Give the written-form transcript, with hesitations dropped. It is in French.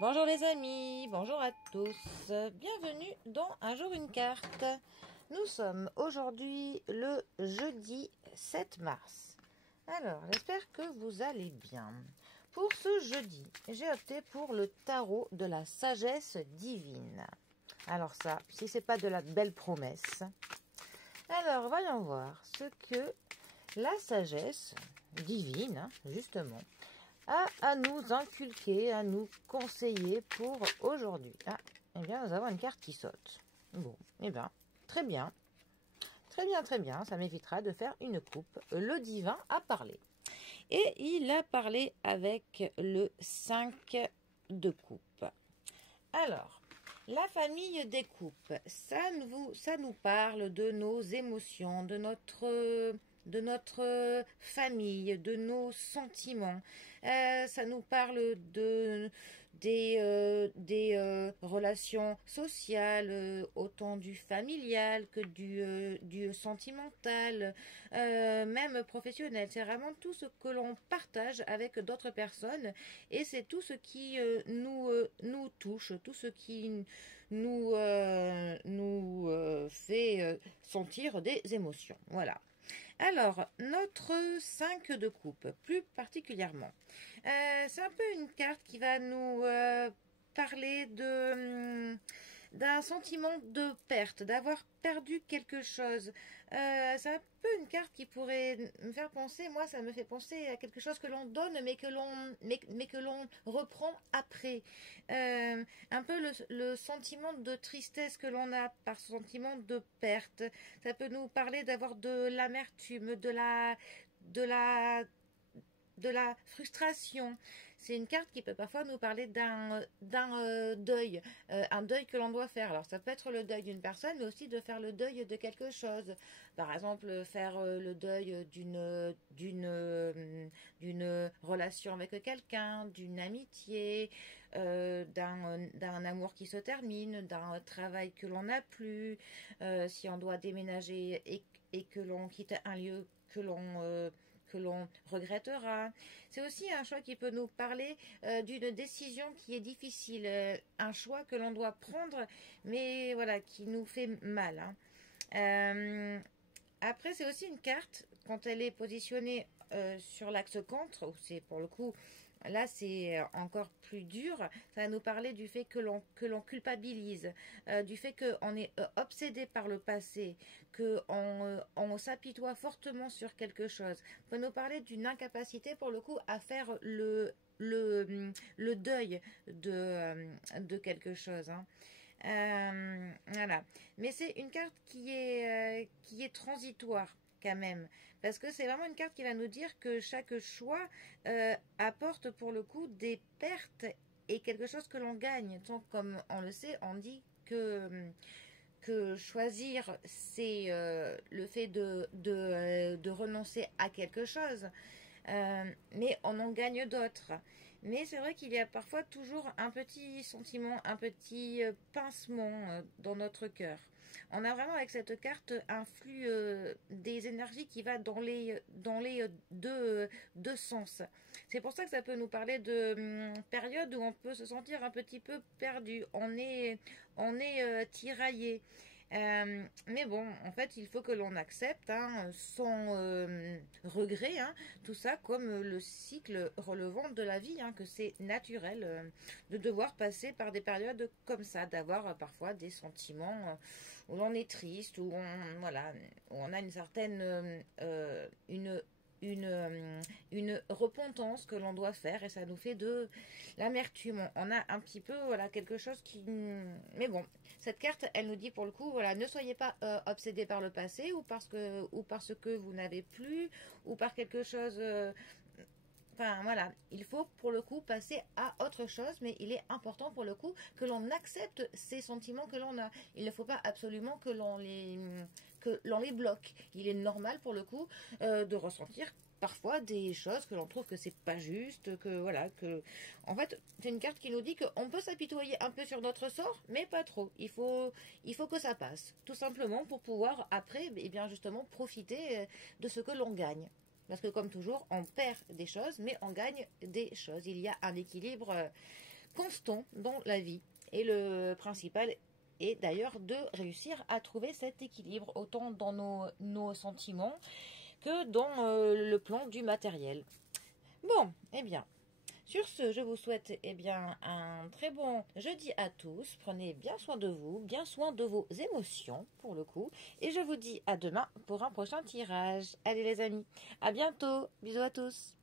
Bonjour les amis, bonjour à tous, bienvenue dans Un jour une carte. Nous sommes aujourd'hui le jeudi 7 mars. Alors, j'espère que vous allez bien. Pour ce jeudi, j'ai opté pour le tarot de la sagesse divine. Alors ça, si c'est pas de la belle promesse. Alors, voyons voir ce que la sagesse divine, justement, a à nous inculquer, à nous conseiller pour aujourd'hui. Ah, eh bien, nous avons une carte qui saute. Bon, eh bien, très bien. Très bien, très bien. Ça m'évitera de faire une coupe. Le divin a parlé. Et il a parlé avec le 5 de coupe. Alors, la famille des coupes, ça nous parle de nos émotions, de notre famille, de nos sentiments. Ça nous parle des relations sociales, autant du familial que du sentimental, même professionnel. C'est vraiment tout ce que l'on partage avec d'autres personnes et c'est tout ce qui nous touche, tout ce qui nous fait sentir des émotions. Voilà. Alors, notre 5 de coupe, plus particulièrement, c'est un peu une carte qui va nous parler d'un sentiment de perte, d'avoir perdu quelque chose. C'est un peu une carte qui pourrait me faire penser, moi ça me fait penser à quelque chose que l'on donne mais que l'on reprend après. Un peu le sentiment de tristesse que l'on a par sentiment de perte. Ça peut nous parler d'avoir de l'amertume, de la frustration. C'est une carte qui peut parfois nous parler d'un deuil, un deuil que l'on doit faire. Alors ça peut être le deuil d'une personne, mais aussi de faire le deuil de quelque chose. Par exemple, faire le deuil d'une relation avec quelqu'un, d'une amitié, d'un amour qui se termine, d'un travail que l'on n'a plus, si on doit déménager et que l'on quitte un lieu que l'on regrettera. C'est aussi un choix qui peut nous parler d'une décision qui est difficile, un choix que l'on doit prendre, mais voilà, qui nous fait mal. Après, c'est aussi une carte, quand elle est positionnée sur l'axe contre, c'est pour le coup, là c'est encore plus dur, ça va nous parler du fait que l'on culpabilise, du fait qu'on est obsédé par le passé, qu'on s'apitoie fortement sur quelque chose. Ça peut nous parler d'une incapacité pour le coup à faire le deuil de quelque chose. Voilà. Mais c'est une carte qui est transitoire quand même. Parce que c'est vraiment une carte qui va nous dire que chaque choix apporte pour le coup des pertes et quelque chose que l'on gagne. Donc, comme on le sait, on dit que choisir, c'est le fait de renoncer à quelque chose. Mais on en gagne d'autres. Mais c'est vrai qu'il y a parfois toujours un petit sentiment, un petit pincement dans notre cœur. On a vraiment avec cette carte un flux des énergies qui va dans les deux sens. C'est pour ça que ça peut nous parler de périodes où on peut se sentir un petit peu perdu. On est tiraillé. Mais bon, en fait, il faut que l'on accepte, hein, sans regret, hein, tout ça comme le cycle relevant de la vie, hein, que c'est naturel de devoir passer par des périodes comme ça, d'avoir parfois des sentiments où l'on est triste, où on a une certaine une repentance que l'on doit faire et ça nous fait de l'amertume. On a un petit peu quelque chose qui... Mais bon, cette carte, elle nous dit pour le coup, ne soyez pas obsédé par le passé ou parce que vous n'avez plus ou par quelque chose... Enfin voilà, il faut pour le coup passer à autre chose, mais il est important pour le coup que l'on accepte ces sentiments que l'on a. Il ne faut pas absolument que l'on les bloque. Il est normal pour le coup de ressentir parfois des choses que l'on trouve que c'est pas juste, en fait c'est une carte qui nous dit qu'on peut s'apitoyer un peu sur notre sort, mais pas trop. Il faut que ça passe, tout simplement pour pouvoir après, eh bien justement profiter de ce que l'on gagne. Parce que comme toujours, on perd des choses, mais on gagne des choses. Il y a un équilibre constants dans la vie. Et le principal est d'ailleurs de réussir à trouver cet équilibre, autant dans nos sentiments que dans le plan du matériel. Bon, eh bien, sur ce, je vous souhaite un très bon jeudi à tous. Prenez bien soin de vous, bien soin de vos émotions pour le coup. Et je vous dis à demain pour un prochain tirage. Allez les amis, à bientôt. Bisous à tous.